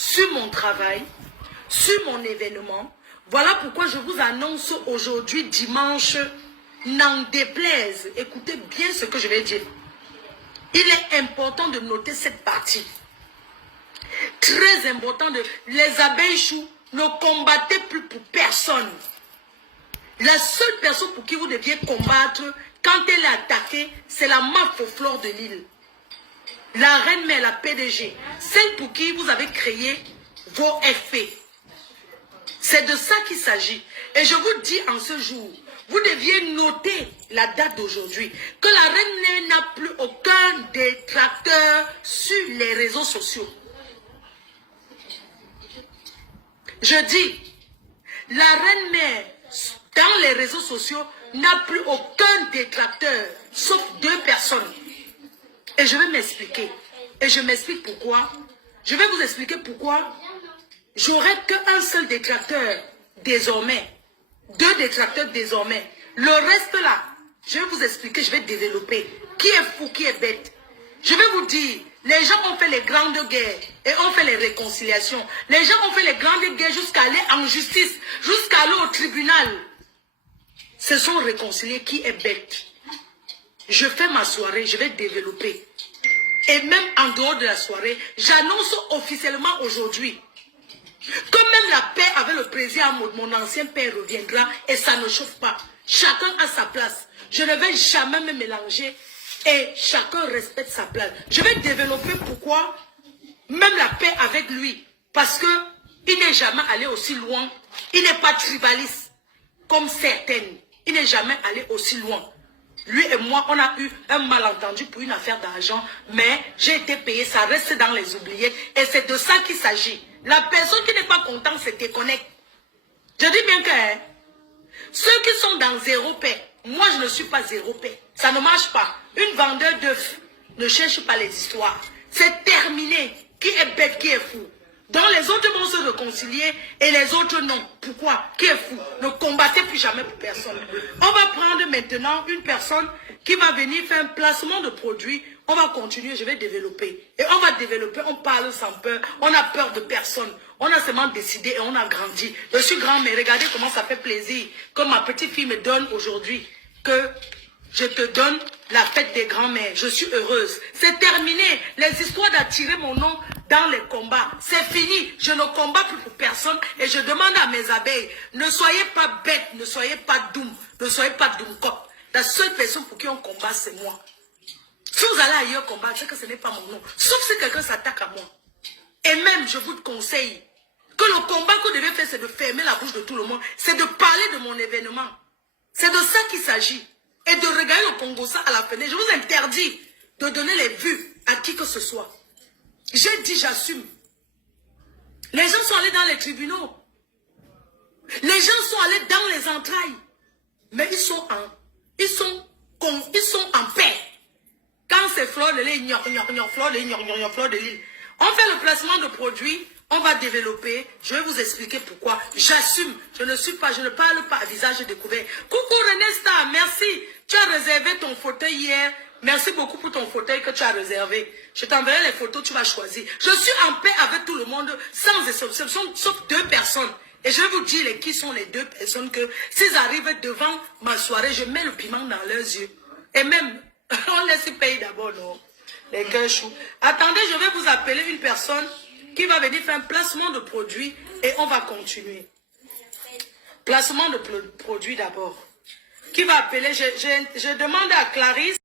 sur mon travail, sur mon événement. Voilà pourquoi je vous annonce aujourd'hui, dimanche, n'en déplaise. Écoutez bien ce que je vais dire. Il est important de noter cette partie. Très important les abeilles choux, ne combattez plus pour personne. La seule personne pour qui vous deviez combattre quand elle est attaquée, c'est la MAF Fleur de Lille. La reine mère, la PDG, celle pour qui vous avez créé vos effets. C'est de ça qu'il s'agit. Et je vous dis en ce jour, vous deviez noter la date d'aujourd'hui, que la reine mère n'a plus aucun détracteur sur les réseaux sociaux. Je dis, la reine mère, dans les réseaux sociaux, n'a plus aucun détracteur, sauf 2 personnes. Et je vais m'expliquer. Et je m'explique pourquoi. Je vais vous expliquer pourquoi j'aurai qu'un seul détracteur désormais. 2 détracteurs désormais. Le reste là, je vais vous expliquer, je vais développer. Qui est fou, qui est bête. Je vais vous dire, les gens ont fait les grandes guerres et ont fait les réconciliations. Les gens ont fait les grandes guerres jusqu'à aller en justice, jusqu'à aller au tribunal. Se sont réconciliés, qui est bête. Je fais ma soirée, je vais développer. Et même en dehors de la soirée, j'annonce officiellement aujourd'hui que même la paix avec le président, mon ancien père reviendra et ça ne chauffe pas. Chacun a sa place. Je ne vais jamais me mélanger et chacun respecte sa place. Je vais développer pourquoi même la paix avec lui. Parce que il n'est jamais allé aussi loin. Il n'est pas tribaliste comme certaines. Il n'est jamais allé aussi loin. Lui et moi, on a eu un malentendu pour une affaire d'argent, mais j'ai été payé, ça reste dans les oubliés. Et c'est de ça qu'il s'agit. La personne qui n'est pas contente se déconnecte. Je dis bien que ceux qui sont dans zéro paix, moi je ne suis pas zéro paix. Ça ne marche pas. Une vendeur d'œufs ne cherche pas les histoires. C'est terminé. Qui est bête, qui est fou. Donc les autres vont se réconcilier et les autres non. Pourquoi? Qui est fou? Ne combattez plus jamais pour personne. On va prendre maintenant une personne qui va venir faire un placement de produits. On va continuer, je vais développer. Et on va développer, on parle sans peur. On a peur de personne. On a seulement décidé et on a grandi. Je suis grand, mais regardez comment ça fait plaisir que ma petite fille me donne aujourd'hui. Que je te donne la fête des grands-mères. Je suis heureuse. C'est terminé. Les histoires d'attirer mon nom dans les combats, c'est fini. Je ne combats plus pour personne et je demande à mes abeilles, ne soyez pas bêtes, ne soyez pas doum, ne soyez pas doumkop. La seule personne pour qui on combat, c'est moi. Si vous allez ailleurs combattre, c'est que ce n'est pas mon nom. Sauf si quelqu'un s'attaque à moi. Et même, je vous conseille que le combat que vous devez faire, c'est de fermer la bouche de tout le monde. C'est de parler de mon événement. C'est de ça qu'il s'agit. Et de regarder le Congo ça à la fenêtre. Je vous interdis de donner les vues à qui que ce soit. J'ai dit, j'assume. Les gens sont allés dans les tribunaux. Les gens sont allés dans les entrailles. Mais ils sont en paix. Quand c'est Fleur de Lille, Fleur de Lille. On fait le placement de produits, on va développer. Je vais vous expliquer pourquoi. J'assume. Je ne parle pas à visage découvert. Coucou René Star, merci. Tu as réservé ton fauteuil hier. Merci beaucoup pour ton fauteuil que tu as réservé. Je t'enverrai les photos, tu vas choisir. Je suis en paix avec tout le monde, sans exception, sauf 2 personnes. Et je vais vous dire qui sont les 2 personnes que, s'ils arrivent devant ma soirée, je mets le piment dans leurs yeux. Et même, on laisse payer d'abord, non? Les cœurs choux. Attendez, je vais vous appeler une personne qui va venir faire un placement de produits et on va continuer. Placement de produits d'abord. Qui va appeler? Je demande à Clarisse.